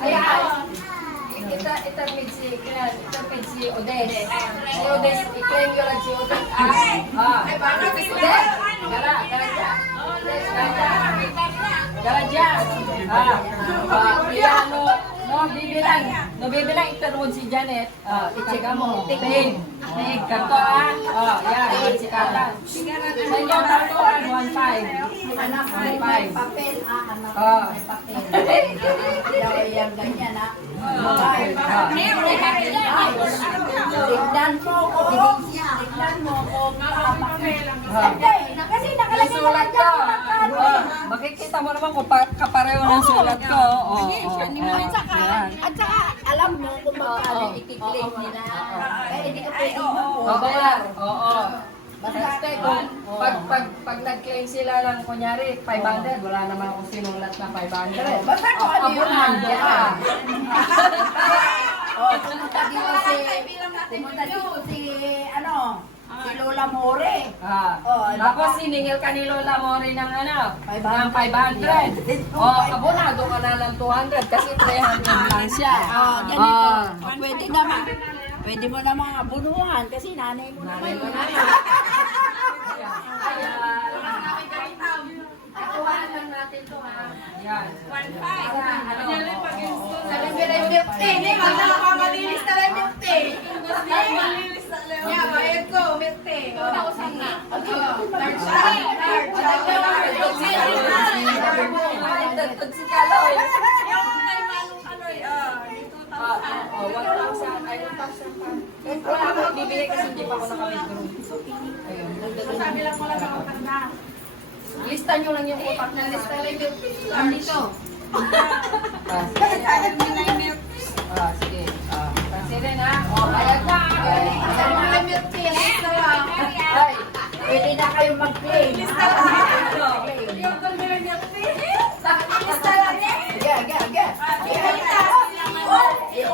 Ayan. Itermid si Odes. Si Odes, iklaim ko lang si Odes. Odes, gara dyan. Odes, gara dyan. Kaya bibilang itermod si Janet. I-check mo. Pain. Kanto yan. Si Kata. Sa inyo, kanto 1.5. 1.5. Papel, anak. May papel. Daw yan ganyan, ha? Tignan mo ko. Tignan mo ko. Kasi nakalagay Sulat ko. Makikita mo naman kung kapareho ng sulat ko. At saka, alam mo kung magkano i-claim nila. Kaya hindi ka pwede Oo. Basta kung pag nag-claim sila ng kunyari 500, wala naman akong sinulat na 500. Basta kung ano yun Abunan ka. pumunta dito si, si Lola More. Tapos siningil ka ni Lola Mori ng ng 500. Abonado ka na ng 200 kasi 300 lang siya. Ganito. Pwede naman. Pwede mo namang abunuhan kasi nanay mo naman. Kuhaan lang natin to ha. Yan. 1,000. Ay, 1,000 pa. Wala ako bibili kasi hindi pa ako nakawithdraw. Ayun. Sabi lang mo lang ako na. Lista nyo lang yung utak na lista lang yung Andito. sige. Sige na. Bayad na. Ay, Pwede na kayo mag-claim.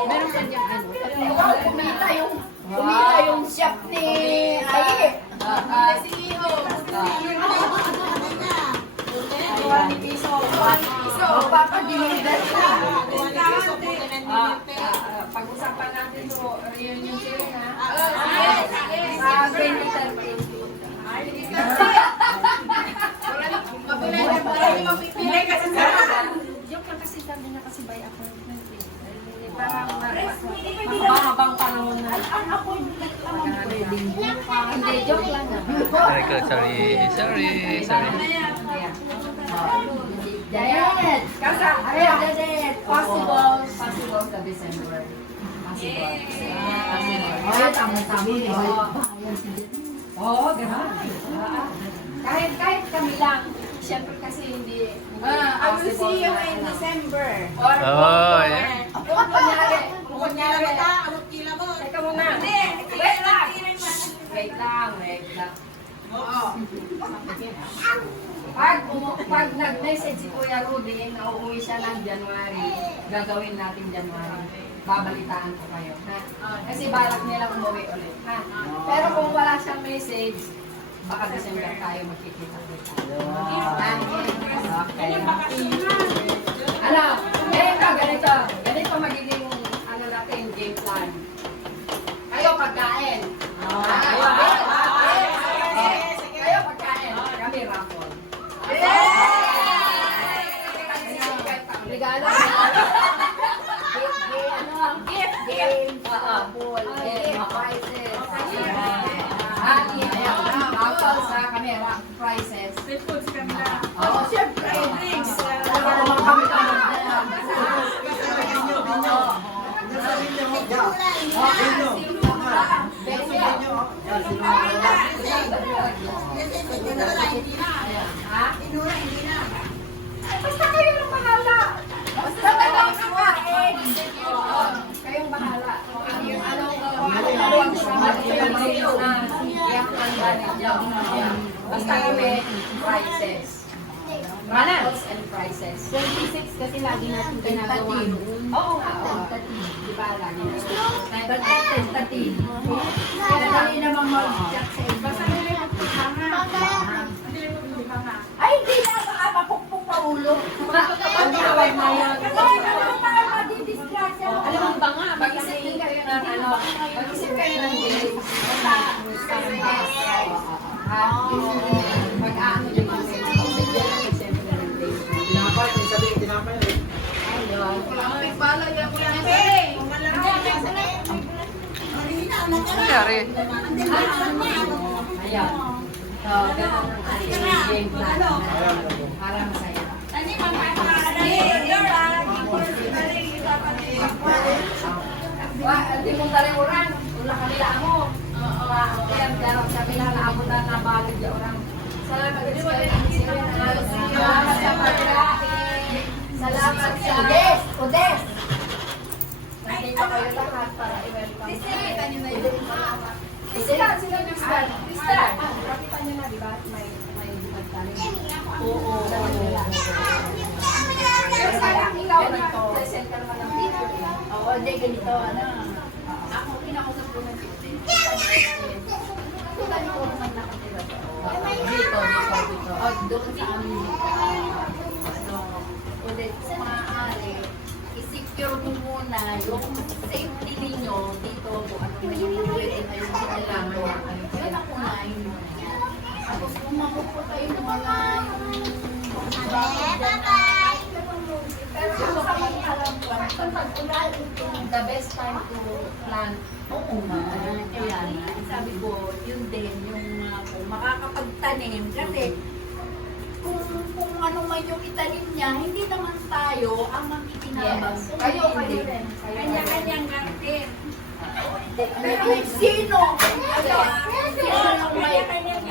Meron ka diyang kumita yung shop ni Aye. Magpapadeliver ka. Pag-usapan natin to, reunion sila na. Sa 2013. Joke lang kasi sabi na kasi by appointment. Parang mahabang panahon na. Hindi, joke lang na. Sorry. Janet! Kasa, Janet! possible sa December. Possible. Ay, tama-tama. Oo, gano'n. Kahit kami lang. Siyempre kasi hindi I will see you in December. Or yeah. kung kunyari, teka muna. Wait lang. Pag nag-message si Kuya Rudy na uuwi siya ng January, gagawin natin January. Babalitaan ko kayo. Ha? Kasi balak nilang umuwi ulit. Ha? Pero kung wala siyang message, baka December tayo magkikita-kita. Okay. Ganito magiging natin game plan. Kayo pagkain. Kayo pagkain. Kami raffle. Regalo. Gift game. Prizes. Raffle sa camera. Prizes. May foods kami na. Oo, siyempre. Drinks. Basta kayo ng bahala. Basta kayong bahala. Basta kami prices. Raffles and prices. 26 kasi lagi natin ginagawa. Oo nga, di ba lagi na? But tentative. Kaya dali namang mag-jack sa iba. Ay, hindi na. Baka mapukpuk pa ulo. Pag-away na yan. Kasi naman tayo Alam mo ba nga, Mag-isip din kayo ng ano, mag-isip kayo ng date. Sa guest. Mag-ano din kami. Mag-sugyan natin siyempre ng date. Tinapay, may sabihin, tinapay rin. Ayun. Nangyari. Ayun. So, ganun ang ating game plan. Para masaya. Hindi mo tali orang. Wala kanila mo. Kaya darang sa kanila naabutan na balik ya orang. Salamat Salamat sa pagkain. Salamat sa Odes! Odes! Nandito kayo lahat para i-welcome. Sila Crystal. Crystal. Nakita niyo na, di ba? May pagkain. Oo. Pero sayang ikaw na present ka naman ng picture. Oo, hindi ganito, ano. Ako, kinakusap ko ng picture. Kita niyo ko naman nakatira to. Dito. O, doon sa amin. Ano, ulit, sa maaari, i-secure mo muna yung safety ninyo dito kung ano may pwede na yung kailangan mo. Yun ang unahin mo. Tapos kung makupo kayo ng mga Pero ako kapag alam ko, pag ulan, the best time to plant. oo nga. Kaya nga, sabi ko, yun din, yung kung makakapagtanim. Kasi, kung ano man yung itanim niya, hindi naman tayo ang makikinabang. Yes. Kayo rin. Kanya-kanyang garden. Kung sino,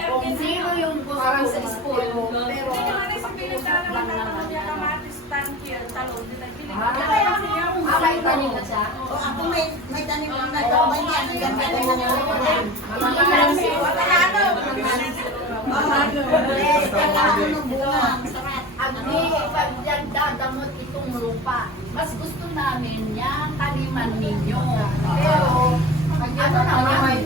kung sino yung gusto Parang sa school. pero pakiusap lang naman yan. May tanim na siya. Ako may tanim lang na gawin yan. Ang ganda na yan. Agni, pag yan dadamot itong lupa, mas gusto namin yung taniman ninyo. Pero, ano naman,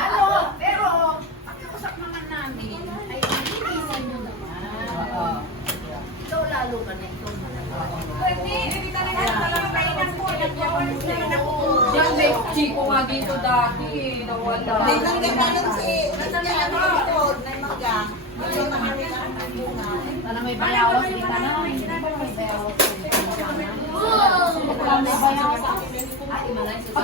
ano, pero, pakiusap naman namin, ay linisin nyo naman. Ikaw lalo ka na ikaw Diyan may chiko nga dito dati. Nawala. May ganda lang si likod na maga. May mahalin ang bunga. Parang may bayawas din ka na. May bayawas din ka na. May bayawas sa akin. Ay, malay sa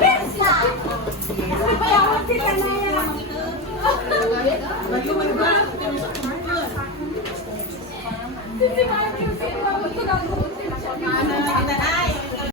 Ay,